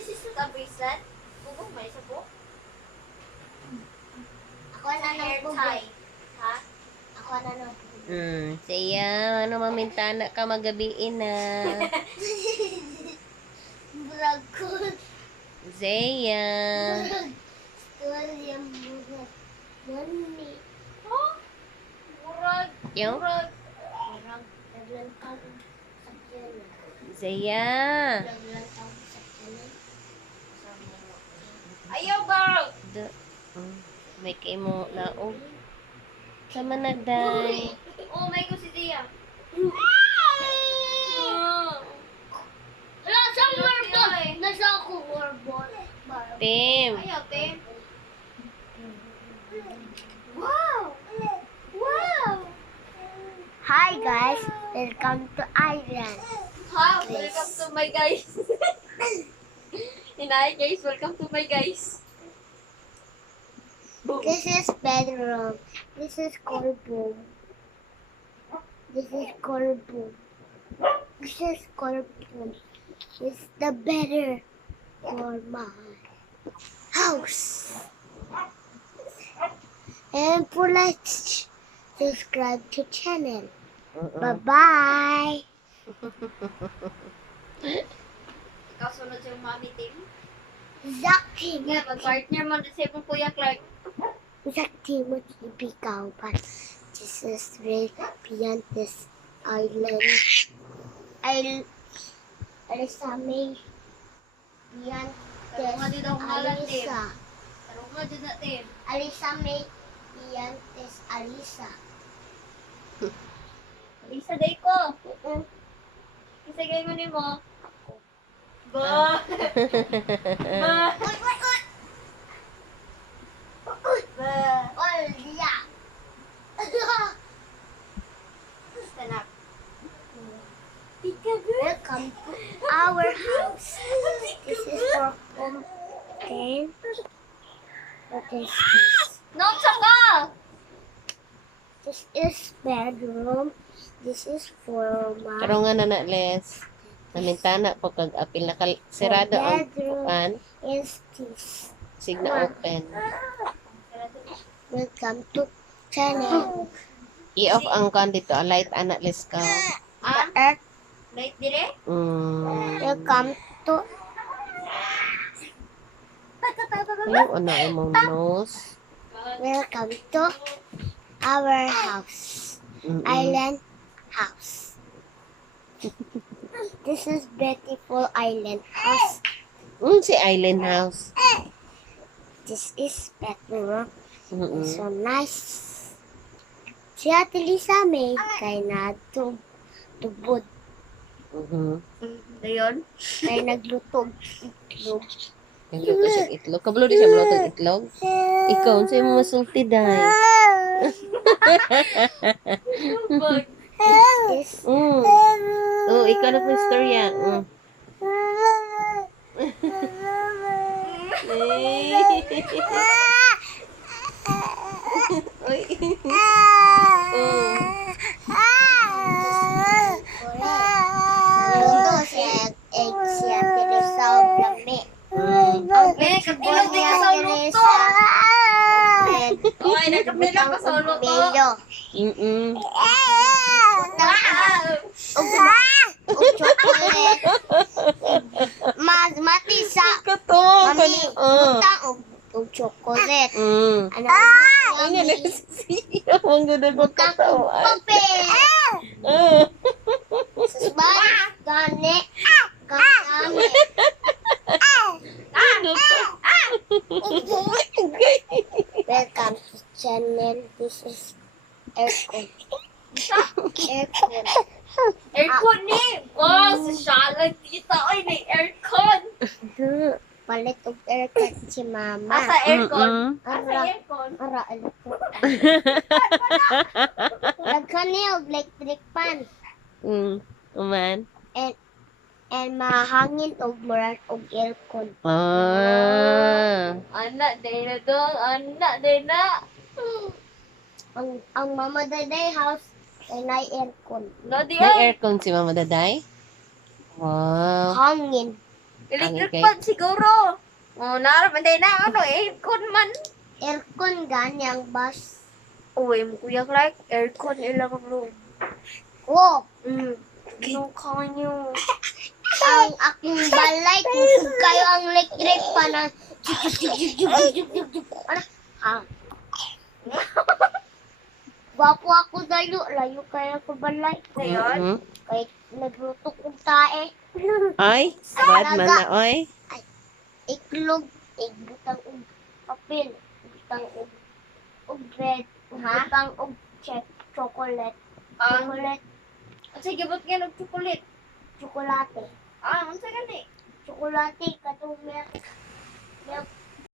this is not a bracelet. Bubog, may isa po. Ako na Hair nang tie. Ha? Ako na nang Siya, ano mamintana ka magabiin na. Vlog ko. Zeya. Story ang buhat. Mami. Oh? Murag. Yung? Murag. Parang naglantang sa kanya. Zeya. Naglantang sa kanya. Ayaw ba? May kay mo laog. Sama na, day. Oh, may ko si Tia. Wala sa warball. Nasa ako warball. Tim. Ayaw, Tim. Wow! Wow! Hi guys, welcome to Island. Ha? Welcome to my guys. Hinay guys, welcome to my guys. This is bedroom. This is Corbu. This is Corbu. This is Corbu. This is the better for my house. And for let's subscribe to channel. Bye bye. Ikaw sunod sa mami, Tim. Zakti Nga, mag-partner mo sa ibang Kuya Clark. Zakti mo ikaw pa. This is right beyond this island. Alisame beyond Tarong nga din this ako ngalan, Tim. Alisa. Tarong nga din na, Tim. Alisame beyond this Alisa. Lisa, day ko. Isa kayo mo ni mo. Ba! Ba! Uy, uy, uy! Ba! Uy, Lia! Tanak. Welcome to our house. This is for home and what is this? No, tsaka! This is bedroom. This is for my Karon nga na Les. Namintana po kag apil na sirado ang bedroom. kuan. Is this? Signa open. Welcome to channel. I-off ang kuan dito. A light anak Les ka. Ah? Earth. Light dire? Welcome to Ano na imong nose? welcome to our house. Island house. This is beautiful island house. Si Island House. This is bedroom. Mm-mm. So nice. Si Ate Lisa may kay na tubod. Dayon? Kay naglutog. Itlog. Nagluto siya itlog. Kabalo di siya maluto itlog. Ikaw, sa'yo mo masulti dahil. This is Ikaw na po istorya. Uy. Luto si egg si Ate Lisa o lami. May kapilaw din ka sa luto. Oy, nagkapilaw ka sa luto. Milo. O chocolate. Mas mati sa Kato. mami. Utang o chocolate. Ano? Ay, nalasisiya. Ang ganda ko Utang o katawan. papel. Susbay. Gani. Gani. Welcome to channel. This is aircon. Aircon. Aircon ni! Oh, sa shalan dito. Oy, may aircon. Palit og aircon si mama. Asa aircon? Asa Ara, aircon? ara, electric. Nagkani og electric fan. Uman. And mahangin og murag og aircon. Anak, day na dong. Anak, day na. Ang mama daday house ay na aircon. No, di May ay. aircon si Mama Daday? Wow. Hangin. Electric Okay. fan siguro. Oh, naraman din na ano, aircon man. Aircon ganyang bus. Uy, mo kuya like, aircon ilang room. Oh, Anong kanyo? ang aking balay kusog kayo ang electric pa na ano? Ah. Bapo ako dayo, layo kayo ko balay. Ngayon? Mhm. Kay nagluto kong tae. Ay, bad man na, oy. Iklog, igbutang og papel, igbutang og bread, igbutang og chocolate. Chocolate, Sige, ba't nga nag-chocolate? chocolate. Ano sa gani? Chocolate, katong milk